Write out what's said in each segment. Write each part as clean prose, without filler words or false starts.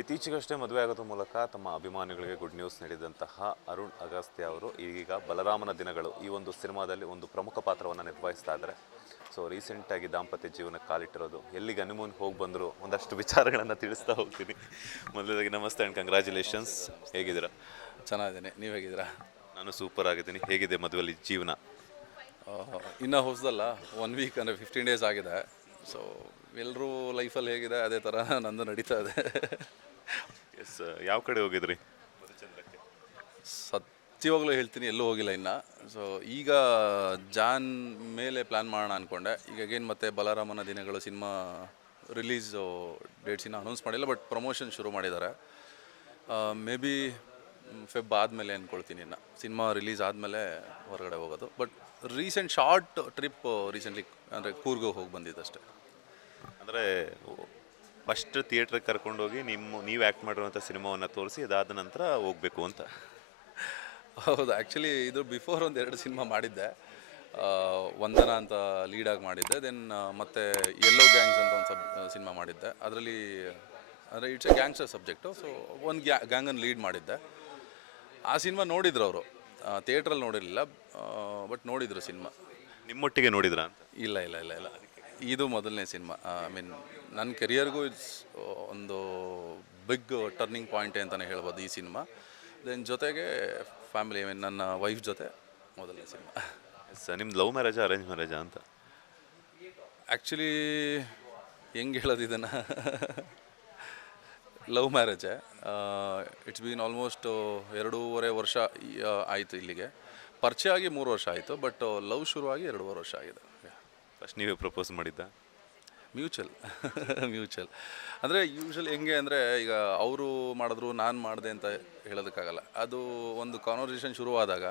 ಇತ್ತೀಚೆಗಷ್ಟೇ ಮದುವೆ ಆಗೋದ್ರ ಮೂಲಕ ತಮ್ಮ ಅಭಿಮಾನಿಗಳಿಗೆ ಗುಡ್ ನ್ಯೂಸ್ ನೀಡಿದಂತಹ ಅರುಣ್ ಅಗಸ್ತ್ಯ ಅವರು ಈಗ ಬಲರಾಮನ ದಿನಗಳು ಈ ಒಂದು ಸಿನಿಮಾದಲ್ಲಿ ಒಂದು ಪ್ರಮುಖ ಪಾತ್ರವನ್ನು ನಿರ್ವಹಿಸ್ತಾ ಇದ್ದಾರೆ. ಸೊ ರೀಸೆಂಟಾಗಿ ದಾಂಪತ್ಯ ಜೀವನಕ್ಕೆ ಕಾಲಿಟ್ಟಿರೋದು, ಎಲ್ಲಿಗೆ ಹನಿಮೂನ್ ಹೋಗಿ ಬಂದರು, ಒಂದಷ್ಟು ವಿಚಾರಗಳನ್ನು ತಿಳಿಸ್ತಾ ಹೋಗ್ತೀನಿ. ಮೊದಲದಾಗಿ ನಮಸ್ತೆ ಆ್ಯಂಡ್ ಕಂಗ್ರ್ಯಾಚುಲೇಷನ್ಸ್. ಹೇಗಿದ್ದೀರಾ? ಚೆನ್ನಾಗಿದ್ದೀನಿ, ನೀವು ಹೇಗಿದ್ದೀರಾ? ನಾನು ಸೂಪರ್ ಆಗಿದ್ದೀನಿ. ಹೇಗಿದೆ ಮದುವೆಯಲ್ಲಿ ಜೀವನ? ಇನ್ನೂ ಹೊಸದಲ್ಲ, 1 ವೀಕ್ ಅಂದರೆ 15 ಡೇಸ್ ಆಗಿದೆ. ಸೊ ಎಲ್ಲರೂ ಲೈಫಲ್ಲಿ ಹೇಗಿದೆ ಅದೇ ಥರ ನಂದು ನಡೀತಾ ಇದೆ. ಎಸ್, ಯಾವ ಕಡೆ ಹೋಗಿದ್ರಿ? ಸತ್ಯವಾಗ್ಲೂ ಹೇಳ್ತೀನಿ, ಎಲ್ಲೂ ಹೋಗಿಲ್ಲ ಇನ್ನು. ಸೊ ಈಗ ಜಾನ್ ಮೇಲೆ ಪ್ಲ್ಯಾನ್ ಮಾಡೋಣ ಅಂದ್ಕೊಂಡೆ. ಈಗ ಅಗೇನ್ ಮತ್ತೆ ಬಲರಾಮನ ದಿನಗಳು ಸಿನಿಮಾ ರಿಲೀಸು ಡೇಟ್ಸ್ ಇನ್ನೂ ಅನೌನ್ಸ್ ಮಾಡಿಲ್ಲ, ಬಟ್ ಪ್ರಮೋಷನ್ ಶುರು ಮಾಡಿದ್ದಾರೆ. ಮೇ ಬಿ ಫೆಬ್ ಆದಮೇಲೆ ಅಂದ್ಕೊಳ್ತೀನಿ. ಇನ್ನು ಸಿನಿಮಾ ರಿಲೀಸ್ ಆದಮೇಲೆ ಹೊರಗಡೆ ಹೋಗೋದು. But recent short trip recently ಅಂದರೆ ಕೂರ್ಗೆ ಹೋಗಿ ಬಂದಿದ್ದಷ್ಟೇ. ಅಂದರೆ ಫಸ್ಟ್ ಥಿಯೇಟ್ರಿಗೆ ಕರ್ಕೊಂಡೋಗಿ ನೀವು ಆ್ಯಕ್ಟ್ ಮಾಡಿರುವಂಥ ಸಿನಿಮಾವನ್ನು ತೋರಿಸಿ ಅದಾದ ನಂತರ ಹೋಗಬೇಕು ಅಂತ? ಹೌದು, ಆ್ಯಕ್ಚುಲಿ ಇದು ಬಿಫೋರ್ ಒಂದು 2 ಸಿನಿಮಾ ಮಾಡಿದ್ದೆ. ವಂದನ ಅಂತ ಲೀಡಾಗಿ ಮಾಡಿದ್ದೆ. ದೆನ್ ಮತ್ತು ಯೆಲ್ಲೋ ಗ್ಯಾಂಗ್ಸ್ ಅಂತ ಒಂದು ಸಿನಿಮಾ ಮಾಡಿದ್ದೆ. ಅದರಲ್ಲಿ ಅಂದರೆ it's A gangster subject. So ಒಂದು ಗ್ಯಾಂಗನ್ನು ಲೀಡ್ ಮಾಡಿದ್ದೆ. ಆ ಸಿನಿಮಾ ನೋಡಿದ್ರು ಅವರು, ಥಿಯೇಟ್ರಲ್ಲಿ ನೋಡಿರಲಿಲ್ಲ, ಬಟ್ ನೋಡಿದರು ಸಿನಿಮಾ. ನಿಮ್ಮೊಟ್ಟಿಗೆ ನೋಡಿದ್ರಾ ಅಂತ? ಇಲ್ಲ ಇಲ್ಲ ಇಲ್ಲ ಇಲ್ಲ ಇದು ಮೊದಲನೇ ಸಿನಿಮಾ. ಐ ಮೀನ್ ನನ್ನ ಕೆರಿಯರ್ಗೂ ಇಟ್ಸ್ ಒಂದು ಬಿಗ್ ಟರ್ನಿಂಗ್ ಪಾಯಿಂಟೇ ಅಂತಲೇ ಹೇಳ್ಬೋದು ಈ ಸಿನಿಮಾ. ದೆನ್ ಜೊತೆಗೆ ಫ್ಯಾಮಿಲಿ, ಐ ಮೀನ್ ನನ್ನ ವೈಫ್ ಜೊತೆ ಮೊದಲನೇ ಸಿನಿಮಾ. ಎಸ್, ನಿಮ್ದು ಲವ್ ಮ್ಯಾರೇಜಾ ಅರೇಂಜ್ ಮ್ಯಾರೇಜಾ ಅಂತ? ಆ್ಯಕ್ಚುಲಿ ಹೆಂಗೆ ಹೇಳೋದು ಇದನ್ನು, ಲವ್ ಮ್ಯಾರೇಜೇ. ಇಟ್ಸ್ ಬೀನ್ ಆಲ್ಮೋಸ್ಟ್ 2.5 ವರ್ಷ ಆಯಿತು ಇಲ್ಲಿಗೆ. ಪರಿಚಯ ಆಗಿ 3 ವರ್ಷ ಆಯಿತು, ಬಟ್ ಲವ್ ಶುರುವಾಗಿ 2.5 ವರ್ಷ ಆಗಿದೆ. ಫಸ್ಟ್ ನೀವೇ ಪ್ರಪೋಸ್ ಮಾಡಿದ್ದ? ಮ್ಯೂಚುವಲ್ ಅಂದರೆ ಯೂಶ್ವಲಿ ಹೆಂಗೆ ಅಂದರೆ, ಈಗ ಅವರು ಮಾಡಿದ್ರು ನಾನು ಮಾಡಿದೆ ಅಂತ ಹೇಳೋದಕ್ಕಾಗಲ್ಲ. ಅದು ಒಂದು ಕಾನ್ವರ್ಸೇಷನ್ ಶುರುವಾದಾಗ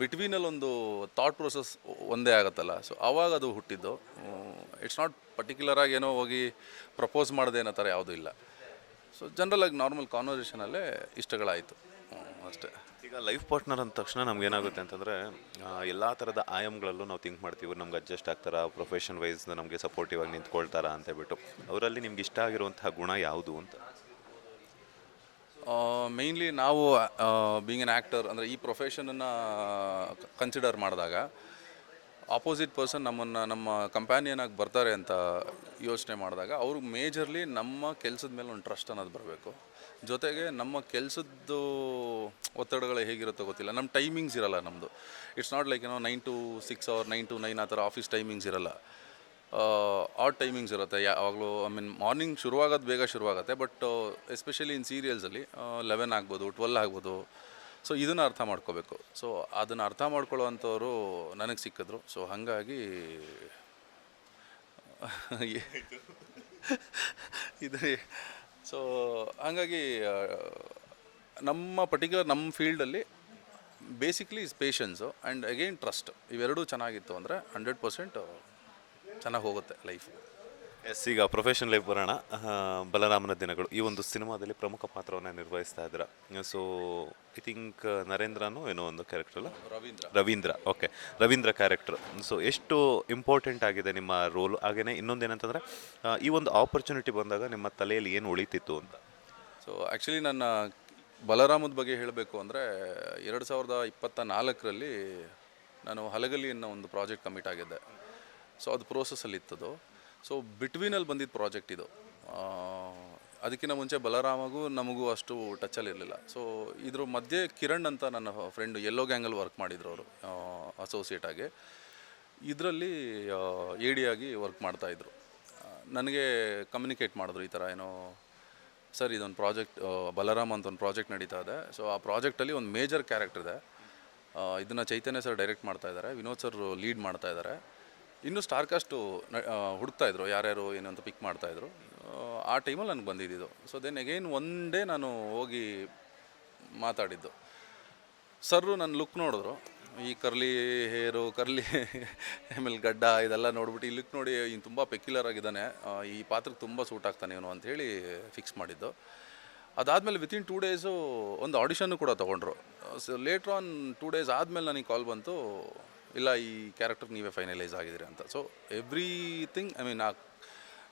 ಬಿಟ್ವೀನಲ್ಲಿ ಒಂದು ಥಾಟ್ ಪ್ರೊಸೆಸ್ ಒಂದೇ ಆಗುತ್ತಲ್ಲ. ಸೊ ಆವಾಗ ಅದು ಹುಟ್ಟಿದ್ದು. ಇಟ್ಸ್ ನಾಟ್ ಪರ್ಟಿಕ್ಯುಲರಾಗಿ ಏನೋ ಹೋಗಿ ಪ್ರಪೋಸ್ ಮಾಡಿದೆ ಅನ್ನೋ ಥರ ಯಾವುದೂ ಇಲ್ಲ. ಸೊ ಜನರಲಾಗಿ ನಾರ್ಮಲ್ ಕಾನ್ವರ್ಸೇಷನಲ್ಲೇ ಇಷ್ಟಗಳಾಯಿತು ಅಷ್ಟೇ. ಈಗ ಲೈಫ್ ಪಾರ್ಟ್ನರ್ ಅಂದ ತಕ್ಷಣ ನಮ್ಗೆ ಏನಾಗುತ್ತೆ ಅಂತಂದರೆ, ಎಲ್ಲ ಥರದ ಆಯಾಮಗಳಲ್ಲೂ ನಾವು ಥಿಂಕ್ ಮಾಡ್ತೀವಿ, ನಮ್ಗೆ ಅಡ್ಜಸ್ಟ್ ಆಗ್ತಾರಾ, ಪ್ರೊಫೆಷನ್ ವೈಸ್ ನಮಗೆ ಸಪೋರ್ಟಿವ್ ಆಗಿ ನಿಂತ್ಕೊಳ್ತಾರಾ ಅಂತ ಹೇಳ್ಬಿಟ್ಟು. ಅವರಲ್ಲಿ ನಿಮ್ಗೆ ಇಷ್ಟ ಆಗಿರುವಂತಹ ಗುಣ ಯಾವುದು ಅಂತ? ಮೇಯ್ನ್ಲಿ ನಾವು ಬೀಯಿಂಗ್ ಎನ್ ಆ್ಯಕ್ಟರ್ ಅಂದರೆ ಈ ಪ್ರೊಫೆಷನನ್ನು ಕನ್ಸಿಡರ್ ಮಾಡಿದಾಗ ಆಪೋಸಿಟ್ ಪರ್ಸನ್ ನಮ್ಮ ಕಂಪ್ಯಾನಿಯನ್ ಆಗಿ ಬರ್ತಾರೆ ಅಂತ ಯೋಚನೆ ಮಾಡಿದಾಗ ಅವ್ರಿಗೆ ಮೇಜರ್ಲಿ ನಮ್ಮ ಕೆಲಸದ ಮೇಲೆ ಒಂದು ಟ್ರಸ್ಟ್ ಅನ್ನೋದು ಬರಬೇಕು. ಜೊತೆಗೆ ನಮ್ಮ ಕೆಲಸದ್ದು ಒತ್ತಡಗಳು ಹೇಗಿರುತ್ತೋ ಗೊತ್ತಿಲ್ಲ, ನಮ್ಮ ಟೈಮಿಂಗ್ಸ್ ಇರಲ್ಲ ನಮ್ಮದು. It's not like 9 to 6 or 9 to 9 ಆ ಥರ ಆಫೀಸ್ ಟೈಮಿಂಗ್ಸ್ ಇರಲ್ಲ. ಆಡ್ ಟೈಮಿಂಗ್ಸ್ ಇರುತ್ತೆ ಯಾವಾಗಲೂ. ಐ ಮೀನ್ ಮಾರ್ನಿಂಗ್ ಶುರುವಾಗೋದು ಬೇಗ ಶುರುವಾಗುತ್ತೆ, ಬಟ್ ಎಸ್ಪೆಷಲಿ ಇನ್ ಸೀರಿಯಲ್ಸಲ್ಲಿ 11 ಆಗ್ಬೋದು, 12 ಆಗ್ಬೋದು. ಸೊ ಇದನ್ನು ಅರ್ಥ ಮಾಡ್ಕೋಬೇಕು. ಸೊ ಅದನ್ನು ಅರ್ಥ ಮಾಡ್ಕೊಳ್ಳೋವಂಥವ್ರು ನನಗೆ ಸಿಕ್ಕಿದ್ರು. ಸೊ ಹಾಗಾಗಿ ಇದು ಸೊ ಹಾಗಾಗಿ ನಮ್ಮ ಫೀಲ್ಡಲ್ಲಿ basically is patience and again trust. ಇವೆರಡೂ ಚೆನ್ನಾಗಿತ್ತು ಅಂದರೆ 100% ಚೆನ್ನಾಗಿ ಹೋಗುತ್ತೆ ಲೈಫ್. ಎಸ್, ಈಗ ಪ್ರೊಫೆಷನ್ ಲೈಫ್ ಬರೋಣ. ಬಲರಾಮನ ದಿನಗಳು ಈ ಒಂದು ಸಿನಿಮಾದಲ್ಲಿ ಪ್ರಮುಖ ಪಾತ್ರವನ್ನು ನಿರ್ವಹಿಸ್ತಾ ಇದ್ದೀರಾ. ಸೊ ಐ ಥಿಂಕ್ ನರೇಂದ್ರನೂ ಏನೋ ಒಂದು ಕ್ಯಾರೆಕ್ಟರ್ ಅಲ್ಲ, Ravindra. Okay, Ravindra character. So ಎಷ್ಟು ಇಂಪಾರ್ಟೆಂಟ್ ಆಗಿದೆ ನಿಮ್ಮ ರೋಲ್? ಹಾಗೆಯೇ ಇನ್ನೊಂದೇನಂತಂದರೆ, ಈ ಒಂದು ಆಪರ್ಚುನಿಟಿ ಬಂದಾಗ ನಿಮ್ಮ ತಲೆಯಲ್ಲಿ ಏನು ಉಳಿತಿತ್ತು ಅಂತ? ಸೊ ಆ್ಯಕ್ಚುಲಿ ನನ್ನ ಬಲರಾಮದ ಬಗ್ಗೆ ಹೇಳಬೇಕು ಅಂದರೆ 2024ರಲ್ಲಿ ನಾನು ಹಲಗಲಿ ಅನ್ನೋ ಒಂದು ಪ್ರಾಜೆಕ್ಟ್ ಕಮಿಟ್ ಆಗಿದ್ದೆ. ಸೊ ಅದು ಪ್ರೋಸೆಸ್ಸಲ್ಲಿ ಇತ್ತದು. ಸೊ ಬಿಟ್ವೀನಲ್ಲಿ ಬಂದಿದ್ದ ಪ್ರಾಜೆಕ್ಟ್ ಇದು. ಅದಕ್ಕಿಂತ ಮುಂಚೆ ಬಲರಾಮಗೂ ನಮಗೂ ಅಷ್ಟು ಟಚಲ್ಲಿ ಇರಲಿಲ್ಲ. ಸೊ ಇದ್ರ ಮಧ್ಯೆ ಕಿರಣ್ ಅಂತ ನನ್ನ ಫ್ರೆಂಡು ಯೆಲ್ಲೋ ಗ್ಯಾಂಗಲ್ಲಿ ವರ್ಕ್ ಮಾಡಿದ್ರು ಅವರು, ಅಸೋಸಿಯೇಟ್ ಆಗಿ. ಇದರಲ್ಲಿ AD ಆಗಿ ವರ್ಕ್ ಮಾಡ್ತಾಯಿದ್ರು. ನನಗೆ ಕಮ್ಯುನಿಕೇಟ್ ಮಾಡಿದ್ರು, ಈ ಥರ ಏನೋ ಸರ್ ಇದೊಂದು ಪ್ರಾಜೆಕ್ಟ್ ಬಲರಾಮ ಅಂತ ಒಂದು ಪ್ರಾಜೆಕ್ಟ್ ನಡೀತಾ ಇದೆ. ಸೊ ಆ ಪ್ರಾಜೆಕ್ಟಲ್ಲಿ ಒಂದು ಮೇಜರ್ ಕ್ಯಾರೆಕ್ಟರ್ ಇದೆ. ಇದನ್ನು ಚೈತನ್ಯ ಸರ್ ಡೈರೆಕ್ಟ್ ಮಾಡ್ತಾ ಇದ್ದಾರೆ, ವಿನೋದ್ ಸರ್ ಲೀಡ್ ಮಾಡ್ತಾ ಇದ್ದಾರೆ. ಇನ್ನೂ ಸ್ಟಾರ್ಕಾಸ್ಟು ಹುಡುಕ್ತಾಯಿದ್ರು, ಯಾರ್ಯಾರು ಏನು ಅಂತ ಪಿಕ್ ಮಾಡ್ತಾಯಿದ್ರು. ಆ ಟೈಮಲ್ಲಿ ನನಗೆ ಬಂದಿದ್ದು. So then again one day ನಾನು ಹೋಗಿ ಮಾತಾಡಿದ್ದು. ಸರ್ರು ನನ್ನ ಲುಕ್ ನೋಡಿದ್ರು, ಈ ಕರ್ಲಿ ಹೇರು, ಕರ್ಲಿ ಆಮೇಲೆ ಗಡ್ಡ ಇದೆಲ್ಲ ನೋಡ್ಬಿಟ್ಟು ಈ ಲುಕ್ ನೋಡಿ ಇನ್ನು ತುಂಬ ಪೆಕ್ಯುಲರ್ ಆಗಿದ್ದಾನೆ, ಈ ಪಾತ್ರಕ್ಕೆ ತುಂಬ ಸೂಟ್ ಆಗ್ತಾನೆ ಇವನು ಅಂಥೇಳಿ ಫಿಕ್ಸ್ ಮಾಡಿದ್ದು. ಅದಾದಮೇಲೆ ವಿತಿನ್ 2 ಡೇಸು ಒಂದು ಆಡಿಷನ್ನು ಕೂಡ ತೊಗೊಂಡ್ರು. ಸೊ ಲೇಟ್ರ್ ಆನ್ 2 ಡೇಸ್ ಆದಮೇಲೆ ನನಗೆ ಕಾಲ್ ಬಂತು, ಇಲ್ಲ ಈ ಕ್ಯಾರೆಕ್ಟರ್ ನೀವೇ ಫೈನಲೈಸ್ ಆಗಿದ್ದೀರಿ ಅಂತ. ಸೊ ಎವ್ರಿಥಿಂಗ್, ಐ ಮೀನ್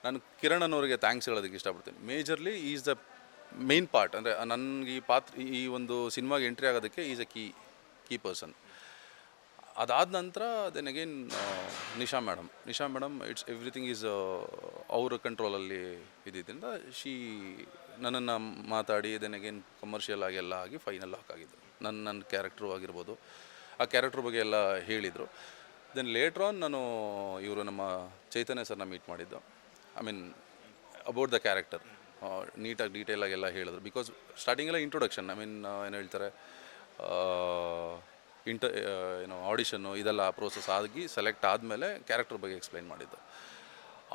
ನಾನು ಕಿರಣ್ ಅನ್ನೋರಿಗೆ ಥ್ಯಾಂಕ್ಸ್ ಹೇಳೋದಕ್ಕೆ ಇಷ್ಟಪಡ್ತೀನಿ. Majorly is the main part. ಅಂದರೆ ನನಗೆ ಈ ಒಂದು ಸಿನಿಮಾಗೆ ಎಂಟ್ರಿ ಆಗೋದಕ್ಕೆ ಈಸ್ ಅ ಕೀ ಪರ್ಸನ್. ಅದಾದ ನಂತರ then again Nisha madam it's everything is ಅವರ ಕಂಟ್ರೋಲಲ್ಲಿ ಇದ್ದಿದ್ದರಿಂದ ನನ್ನನ್ನು ಮಾತಾಡಿ ದೆನ್ ಅಗೇನ್ ಕಮರ್ಷಿಯಲ್ ಆಗಿ ಎಲ್ಲ ಆಗಿ ಫೈನಲ್ ಲಾಕ್ ಆಗಿದ್ದು. ನನ್ನ ಕ್ಯಾರೆಕ್ಟ್ರು ಆಗಿರ್ಬೋದು, ಆ ಕ್ಯಾರೆಕ್ಟ್ರ್ ಬಗ್ಗೆ ಎಲ್ಲ ಹೇಳಿದರು. ದೆನ್ ಲೇಟ್ರ್ ಆನ್ ನಾನು ಇವರು ನಮ್ಮ ಚೈತನ್ಯ ಸರ್ನ ಮೀಟ್ ಮಾಡಿದ್ದು. I mean about the character ನೀಟಾಗಿ ಡೀಟೇಲಾಗಿ ಎಲ್ಲ ಹೇಳಿದ್ರು. ಬಿಕಾಸ್ ಸ್ಟಾರ್ಟಿಂಗೆಲ್ಲ ಇಂಟ್ರೊಡಕ್ಷನ್, ಐ ಮೀನ್ ಏನು ಹೇಳ್ತಾರೆ, ಆಡಿಷನ್ನು ಇದೆಲ್ಲ ಪ್ರೋಸೆಸ್ ಆಗಿ ಸೆಲೆಕ್ಟ್ ಆದಮೇಲೆ ಕ್ಯಾರೆಕ್ಟರ್ ಬಗ್ಗೆ ಎಕ್ಸ್ಪ್ಲೈನ್ ಮಾಡಿದ್ದು.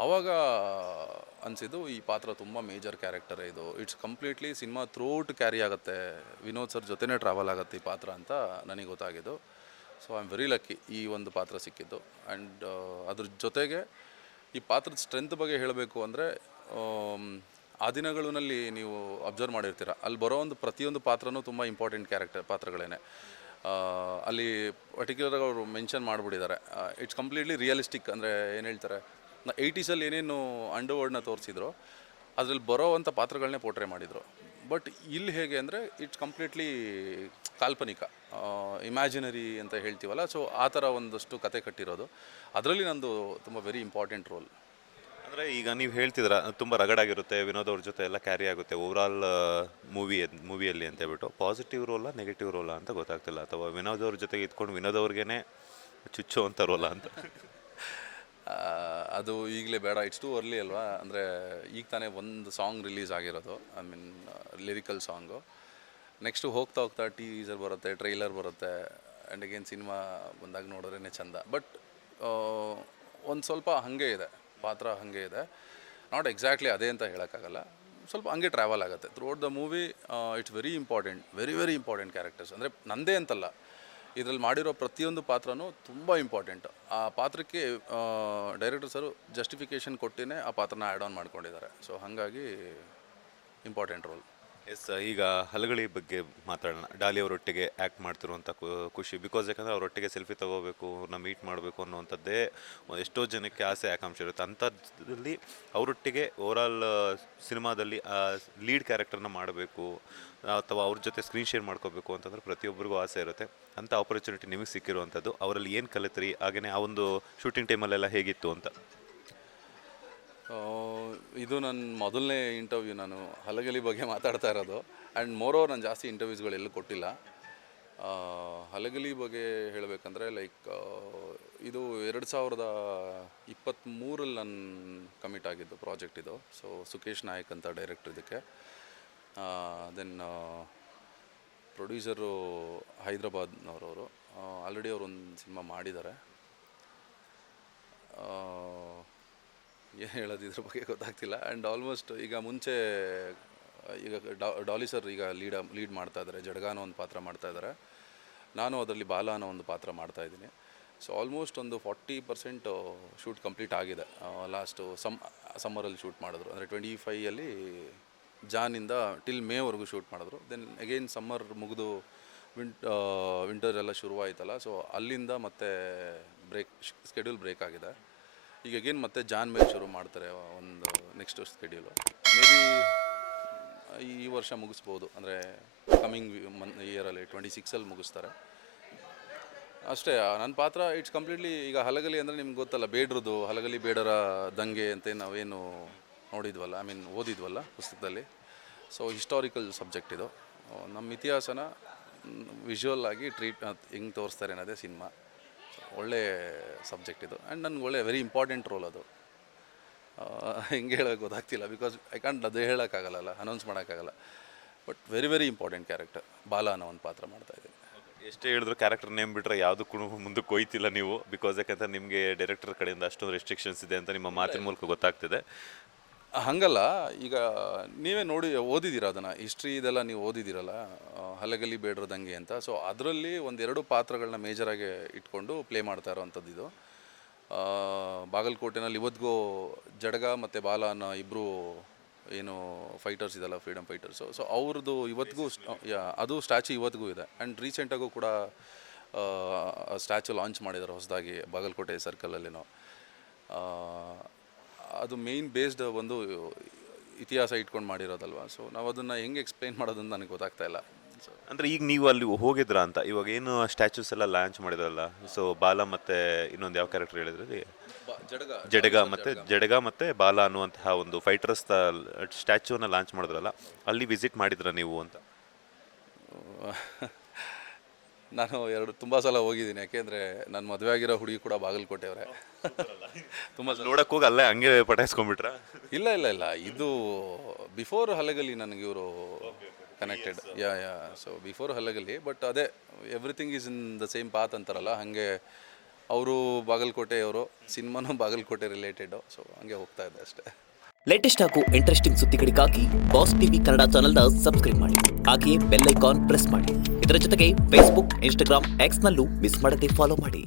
ಆವಾಗ ಅನಿಸಿದ್ದು ಈ ಪಾತ್ರ ತುಂಬ ಮೇಜರ್ ಕ್ಯಾರೆಕ್ಟರ್ ಇದು. It's completely cinema throughout carry ಆಗುತ್ತೆ, ವಿನೋದ್ ಸರ್ ಜೊತೆನೇ ಟ್ರಾವೆಲ್ ಆಗುತ್ತೆ ಈ ಪಾತ್ರ ಅಂತ ನನಗೆ ಗೊತ್ತಾಗಿದ್ದು. So I am very lucky ಈ ಒಂದು ಪಾತ್ರ ಸಿಕ್ಕಿದ್ದು. ಆ್ಯಂಡ್ ಅದ್ರ ಜೊತೆಗೆ ಈ ಪಾತ್ರದ ಸ್ಟ್ರೆಂತ್ ಬಗ್ಗೆ ಹೇಳಬೇಕು ಅಂದರೆ, ಆ ದಿನಗಳಲ್ಲಿ ನೀವು ಅಬ್ಸರ್ವ್ ಮಾಡಿರ್ತೀರ, ಅಲ್ಲಿ ಬರೋ ಒಂದು ಪ್ರತಿಯೊಂದು ಪಾತ್ರನೂ ತುಂಬ ಇಂಪಾರ್ಟೆಂಟ್ ಪಾತ್ರಗಳೇನೆ. ಅಲ್ಲಿ ಪರ್ಟಿಕ್ಯುಲರಾಗಿ ಅವರು ಮೆನ್ಷನ್ ಮಾಡಿಬಿಟ್ಟಿದ್ದಾರೆ. It's completely realistic. ಅಂದರೆ ಏನು ಹೇಳ್ತಾರೆ, 80ಸಲ್ಲಿ ಏನೇನು ಅಂಡರ್ವರ್ಲ್ಡ್ನ ತೋರಿಸಿದ್ರು ಅದರಲ್ಲಿ ಬರೋವಂಥ ಪಾತ್ರಗಳನ್ನೇ ಪೋರ್ಟ್ರೇ ಮಾಡಿದರು. ಬಟ್ ಇಲ್ಲಿ ಹೇಗೆ ಅಂದರೆ ಇಟ್ಸ್ ಕಂಪ್ಲೀಟ್ಲಿ ಕಾಲ್ಪನಿಕ, ಇಮ್ಯಾಜಿನರಿ ಅಂತ ಹೇಳ್ತೀವಲ್ಲ. ಸೊ ಆ ಥರ ಒಂದಷ್ಟು ಕತೆ ಕಟ್ಟಿರೋದು. ಅದರಲ್ಲಿ ನಂದು ತುಂಬ ವೆರಿ ಇಂಪಾರ್ಟೆಂಟ್ ರೋಲ್. ಅಂದರೆ ಈಗ ನೀವು ಹೇಳ್ತಿದ್ರ ತುಂಬ ರಗಡಾಗಿರುತ್ತೆ, ವಿನೋದ್ ಅವ್ರ ಜೊತೆ ಎಲ್ಲ ಕ್ಯಾರಿ ಆಗುತ್ತೆ ಓವರಾಲ್ ಮೂವಿಯಲ್ಲಿ ಅಂತ ಹೇಳ್ಬಿಟ್ಟು. ಪಾಸಿಟಿವ್ ರೋಲಾ ನೆಗೆಟಿವ್ ರೋಲಾ ಅಂತ ಗೊತ್ತಾಗ್ತಿಲ್ಲ, ಅಥವಾ ವಿನೋದ್ ಅವ್ರ ಜೊತೆಗೆ ಇದ್ಕೊಂಡು ವಿನೋದ್ ಅವ್ರಿಗೇನೆ ಚುಚ್ಚುವಂಥ ರೋಲಾ ಅಂತ. ಅದು ಈಗಲೇ ಬೇಡ, ಇಟ್ಸ್ ಟು ಅರ್ಲಿ ಅಲ್ವಾ. ಅಂದರೆ ಈಗ ತಾನೇ ಒಂದು ಸಾಂಗ್ ರಿಲೀಸ್ ಆಗಿರೋದು, I mean lyrical song. Next ಹೋಗ್ತಾ ಟೀಸರ್ ಬರುತ್ತೆ, ಟ್ರೈಲರ್ ಬರುತ್ತೆ, ಆ್ಯಂಡ್ ಅಗೇನ್ ಸಿನಿಮಾ ಬಂದಾಗ ನೋಡೋದ್ರೇ ಚೆಂದ. ಬಟ್ ಒಂದು ಸ್ವಲ್ಪ ಹಾಗೆ ಇದೆ ಪಾತ್ರ, ಹಾಗೆ ಇದೆ. ನಾಟ್ ಎಕ್ಸಾಕ್ಟ್ಲಿ ಅದೇ ಅಂತ ಹೇಳೋಕ್ಕಾಗಲ್ಲ, ಸ್ವಲ್ಪ ಹಂಗೆ ಟ್ರಾವೆಲ್ ಆಗುತ್ತೆ throughout the movie. It's very important, very important characters. ಅಂದರೆ ನಂದೇ ಅಂತಲ್ಲ, ಇದರಲ್ಲಿ ಮಾಡಿರೋ ಪ್ರತಿಯೊಂದು ಪಾತ್ರನೂ ತುಂಬ ಇಂಪಾರ್ಟೆಂಟ್. ಆ ಪಾತ್ರಕ್ಕೆ ಡೈರೆಕ್ಟರ್ ಸರು ಜಸ್ಟಿಫಿಕೇಷನ್ ಕೊಟ್ಟಿನೇ ಆ ಪಾತ್ರನ ಆ್ಯಡ್ ಆನ್ ಮಾಡ್ಕೊಂಡಿದ್ದಾರೆ. ಸೊ ಹಾಗಾಗಿ ಇಂಪಾರ್ಟೆಂಟ್ ರೋಲ್. ಎಸ್, ಈಗ ಹಲಗಳಿ ಬಗ್ಗೆ ಮಾತಾಡೋಣ. ಡಾಲಿ ಅವರೊಟ್ಟಿಗೆ ಆ್ಯಕ್ಟ್ ಮಾಡ್ತಿರುವಂಥ ಖುಷಿ, ಬಿಕಾಸ್ ಯಾಕಂದರೆ ಅವರೊಟ್ಟಿಗೆ ಸೆಲ್ಫಿ ತೊಗೋಬೇಕು, ಮೀಟ್ ಮಾಡಬೇಕು ಅನ್ನೋವಂಥದ್ದೇ ಎಷ್ಟೋ ಜನಕ್ಕೆ ಆಸೆ ಆಕಾಂಕ್ಷೆ ಇರುತ್ತೆ. ಅಂಥದ್ದಲ್ಲಿ ಅವರೊಟ್ಟಿಗೆ ಓವರಾಲ್ ಸಿನಿಮಾದಲ್ಲಿ ಲೀಡ್ ಕ್ಯಾರೆಕ್ಟರ್ನ ಮಾಡಬೇಕು ಅಥವಾ ಅವ್ರ ಜೊತೆ ಸ್ಕ್ರೀನ್ ಶೇರ್ ಮಾಡ್ಕೋಬೇಕು ಅಂತಂದ್ರೆ ಪ್ರತಿಯೊಬ್ಬರಿಗೂ ಆಸೆ ಇರುತ್ತೆ. ಅಂಥ ಆಪರ್ಚುನಿಟಿ ನಿಮಗೆ ಸಿಕ್ಕಿರುವಂಥದ್ದು, ಅವರಲ್ಲಿ ಏನು ಕಲಿತ್ರಿ, ಹಾಗೆಯೇ ಆ ಒಂದು ಶೂಟಿಂಗ್ ಟೈಮಲ್ಲೆಲ್ಲ ಹೇಗಿತ್ತು ಅಂತ? ಇದು ನನ್ನ ಮೊದಲನೇ ಇಂಟರ್ವ್ಯೂ, ನಾನು ಹಲಗಲಿ ಬಗ್ಗೆ ಮಾತಾಡ್ತಾ ಇರೋದು. ಆ್ಯಂಡ್ ಮೋರೋವರ್ ನಾನು ಜಾಸ್ತಿ ಇಂಟರ್ವ್ಯೂಸ್ಗಳೆಲ್ಲೂ ಕೊಟ್ಟಿಲ್ಲ. ಹಲಗಲಿ ಬಗ್ಗೆ ಹೇಳಬೇಕಂದ್ರೆ ಲೈಕ್ ಇದು 2023 ನಾನು ಕಮಿಟ್ ಆಗಿದ್ದು ಪ್ರಾಜೆಕ್ಟ್ ಇದು. ಸೊ ಸುಕೇಶ್ ನಾಯಕ್ ಅಂತ ಡೈರೆಕ್ಟರ್ ಇದಕ್ಕೆ. Then producer ಹೈದ್ರಾಬಾದ್ನವರು. ಆಲ್ರೆಡಿ ಅವರು ಒಂದು ಸಿನಿಮಾ ಮಾಡಿದ್ದಾರೆ. ಏನು ಹೇಳೋದು ಇದ್ರ ಬಗ್ಗೆ ಗೊತ್ತಾಗ್ತಿಲ್ಲ. ಆ್ಯಂಡ್ ಆಲ್ಮೋಸ್ಟ್ ಈಗ ಮುಂಚೆ ಡಾಲಿ ಸರ್ ಈಗ ಲೀಡ್ ಮಾಡ್ತಾ ಇದ್ದಾರೆ, ಜಡ್ಗಾನೋ ಒಂದು ಪಾತ್ರ ಮಾಡ್ತಾ ಇದ್ದಾರೆ. ನಾನು ಅದರಲ್ಲಿ ಬಾಲ ಅನ್ನೋ ಒಂದು ಪಾತ್ರ ಮಾಡ್ತಾಯಿದ್ದೀನಿ. ಸೊ ಆಲ್ಮೋಸ್ಟ್ ಒಂದು 40% ಶೂಟ್ ಕಂಪ್ಲೀಟ್ ಆಗಿದೆ. ಲಾಸ್ಟು ಸಮ್ಮರಲ್ಲಿ ಶೂಟ್ ಮಾಡಿದ್ರು. ಅಂದರೆ 25ಅಲ್ಲಿ ಜಾನಿಂದ ಟಿಲ್ ಮೇವರೆಗೂ ಶೂಟ್ ಮಾಡಿದ್ರು. ದೆನ್ ಅಗೇನ್ ಸಮ್ಮರ್ ಮುಗಿದು ವಿಂಟರ್ ಎಲ್ಲ ಶುರುವಾಯಿತಲ್ಲ. ಸೊ ಅಲ್ಲಿಂದ ಮತ್ತೆ ಸ್ಕೆಡ್ಯೂಲ್ ಬ್ರೇಕ್ ಆಗಿದೆ. ಈಗ ಅಗೇನ್ ಮತ್ತೆ ಜಾನ್ ಮೇಲೆ ಶುರು ಮಾಡ್ತಾರೆ ಒಂದು ನೆಕ್ಸ್ಟ್ ಸ್ಕೆಡ್ಯೂಲು. ಮೇ ಬಿ ಈ ವರ್ಷ ಮುಗಿಸ್ಬೋದು, ಅಂದರೆ ಕಮಿಂಗ್ ಇಯರಲ್ಲಿ 26ಅಲ್ಲಿ ಮುಗಿಸ್ತಾರೆ ಅಷ್ಟೇ. ನನ್ನ ಪಾತ್ರ ಇಟ್ಸ್ ಕಂಪ್ಲೀಟ್ಲಿ ಈಗ ಹಲಗಲಿ ಅಂದರೆ ನಿಮ್ಗೆ ಗೊತ್ತಲ್ಲ, ಬೇಡ್ರದು ಹಲಗಲಿ ಬೇಡರ ದಂಗೆ ಅಂತ ನಾವೇನು ನೋಡಿದ್ವಲ್ಲ, ಐ ಮೀನ್ ಓದಿದ್ವಲ್ಲ ಪುಸ್ತಕದಲ್ಲಿ. ಸೊ ಹಿಸ್ಟಾರಿಕಲ್ ಸಬ್ಜೆಕ್ಟ್ ಇದು. ನಮ್ಮ ಇತಿಹಾಸನ ವಿಜುವಲ್ ಆಗಿ ಹೆಂಗೆ ತೋರಿಸ್ತಾರೆ ಅನ್ನೋದೇ ಸಿನಿಮಾ. ಒಳ್ಳೆ ಸಬ್ಜೆಕ್ಟ್ ಇದು. ಆ್ಯಂಡ್ ನನಗೆ ಒಳ್ಳೆ ವೆರಿ ಇಂಪಾರ್ಟೆಂಟ್ ರೋಲ್ ಅದು. ಹೆಂಗೆ ಹೇಳೋಕ್ಕೆ ಗೊತ್ತಾಗ್ತಿಲ್ಲ, ಬಿಕಾಸ್ ಐ ಕಾಂಟ್ ಅದು ಹೇಳೋಕ್ಕಾಗಲ್ಲ, ಅನೌನ್ಸ್ ಮಾಡೋಕ್ಕಾಗಲ್ಲ. ಬಟ್ ವೆರಿ ಇಂಪಾರ್ಟೆಂಟ್ ಕ್ಯಾರೆಕ್ಟರ್ ಬಾಲ ಅನ್ನೋ ಒಂದು ಪಾತ್ರ ಮಾಡ್ತಾಯಿದ್ದೀನಿ. ಎಷ್ಟೇ ಹೇಳಿದ್ರು ಕ್ಯಾರೆಕ್ಟರ್ ನೇಮ್ ಬಿಟ್ಟರೆ ಯಾವುದಕ್ಕೂ ಮುಂದಕ್ಕೆ ಹೋಯ್ತಿಲ್ಲ ನೀವು, ಬಿಕಾಸ್ ಯಾಕಂದರೆ ನಿಮಗೆ ಡೈರೆಕ್ಟರ್ ಕಡೆಯಿಂದ ಅಷ್ಟೊಂದು ರೆಸ್ಟ್ರಿಕ್ಷನ್ಸ್ ಇದೆ ಅಂತ ನಿಮ್ಮ ಮಾತಿನ ಮೂಲಕ ಗೊತ್ತಾಗ್ತಿದೆ. ಹಾಗಲ್ಲ, ಈಗ ನೀವೇ ಓದಿದ್ದೀರ ಅದನ್ನು, ಹಿಸ್ಟ್ರಿ ಇದೆಲ್ಲ ನೀವು ಓದಿದ್ದೀರಲ್ಲ, ಹಲಗಲಿ ಬೇಡ್ರದಂಗೆ ಅಂತ. ಸೊ ಅದರಲ್ಲಿ ಒಂದೆರಡು ಪಾತ್ರಗಳನ್ನ ಮೇಜರಾಗಿ ಇಟ್ಕೊಂಡು ಪ್ಲೇ ಮಾಡ್ತಾ ಇರೋವಂಥದ್ದು ಇದು. ಬಾಗಲಕೋಟೆನಲ್ಲಿ ಇವತ್ತಿಗೂ ಜಡಗ ಮತ್ತು ಬಾಲ ಅನ್ನೋ ಇಬ್ಬರು ಏನು ಫೈಟರ್ಸ್ ಇದೆಲ್ಲ, ಫ್ರೀಡಮ್ ಫೈಟರ್ಸು. ಸೊ ಅವ್ರದ್ದು ಇವತ್ತಿಗೂ ಅದು ಸ್ಟ್ಯಾಚು ಇವತ್ತಿಗೂ ಇದೆ. ಆ್ಯಂಡ್ ರೀಸೆಂಟಾಗೂ ಕೂಡ ಸ್ಟ್ಯಾಚು ಲಾಂಚ್ ಮಾಡಿದ್ದಾರೆ ಹೊಸದಾಗಿ ಬಾಗಲಕೋಟೆ ಸರ್ಕಲಲ್ಲಿನೋ. ಅದು ಮೇಯ್ನ್ ಬೇಸ್ಡ್ ಒಂದು ಇತಿಹಾಸ ಇಟ್ಕೊಂಡು ಮಾಡಿರೋದಲ್ವ. ಸೊ ನಾವು ಅದನ್ನು ಹೆಂಗೆ ಎಕ್ಸ್ಪ್ಲೈನ್ ಮಾಡೋದಂತ ನನಗೆ ಗೊತ್ತಾಗ್ತಾ ಇಲ್ಲ. ಸೊ ಅಂದರೆ ಈಗ ನೀವು ಅಲ್ಲಿ ಹೋಗಿದ್ರಾ ಅಂತ, ಇವಾಗ ಏನು ಸ್ಟ್ಯಾಚ್ಯೂಸ್ ಎಲ್ಲ ಲಾಂಚ್ ಮಾಡಿದ್ರಲ್ಲ, ಸೊ ಬಾಲ ಮತ್ತು ಇನ್ನೊಂದು ಯಾವ ಕ್ಯಾರೆಕ್ಟರ್ ಹೇಳಿದ್ರಿ, ಜಡಗ ಮತ್ತು ಬಾಲ ಅನ್ನುವಂತಹ ಒಂದು ಫೈಟರ್ಸ್ ಸ್ಟ್ಯಾಚ್ಯೂನ ಲಾಂಚ್ ಮಾಡಿದ್ರಲ್ಲ, ಅಲ್ಲಿ ವಿಸಿಟ್ ಮಾಡಿದ್ರ ನೀವು ಅಂತ? ನಾನು ತುಂಬ ಸಲ ಹೋಗಿದ್ದೀನಿ, ಯಾಕೆಂದರೆ ನನ್ನ ಮದುವೆ ಆಗಿರೋ ಹುಡುಗಿ ಕೂಡ ಬಾಗಲಕೋಟೆಯವರೇ. ತುಂಬ ನೋಡಕ್ಕೆ ಹೋಗಿ ಅಲ್ಲೇ ಹಂಗೆ ಪಟಾಯಿಸ್ಕೊಂಡ್ಬಿಟ್ರಾ? ಇಲ್ಲ ಇಲ್ಲ ಇಲ್ಲ, ಇದು ಬಿಫೋರ್ ಹಲಗಲಿ ನನಗೆ ಇವರು connected. Yeah so before Halagali, but ಅದೇ everything is in the same path ಅಂತಾರಲ್ಲ, ಹಾಗೆ ಅವರು ಬಾಗಲಕೋಟೆಯವರು, ಸಿನಿಮಾನು ಬಾಗಲಕೋಟೆ ರಿಲೇಟೆಡು. ಸೊ ಹಂಗೆ ಹೋಗ್ತಾ ಇದೆ ಅಷ್ಟೇ. ಲೇಟೆಸ್ಟ್ ಹಾಗೂ ಇಂಟ್ರೆಸ್ಟಿಂಗ್ ಸುದ್ದಿಗಳಿಗಾಗಿ ಬಾಸ್ ಟಿವಿ ಕನ್ನಡ ಚಾನೆಲ್ನ ಸಬ್ಸ್ಕ್ರೈಬ್ ಮಾಡಿ. ಹಾಗೆಯೇ ಬೆಲ್ ಐಕಾನ್ ಪ್ರೆಸ್ ಮಾಡಿ. ಇದರ ಜೊತೆಗೆ ಫೇಸ್ಬುಕ್, ಇನ್ಸ್ಟಾಗ್ರಾಮ್, ಎಕ್ಸ್ನಲ್ಲೂ ಮಿಸ್ ಮಾಡದೆ ಫಾಲೋ ಮಾಡಿ.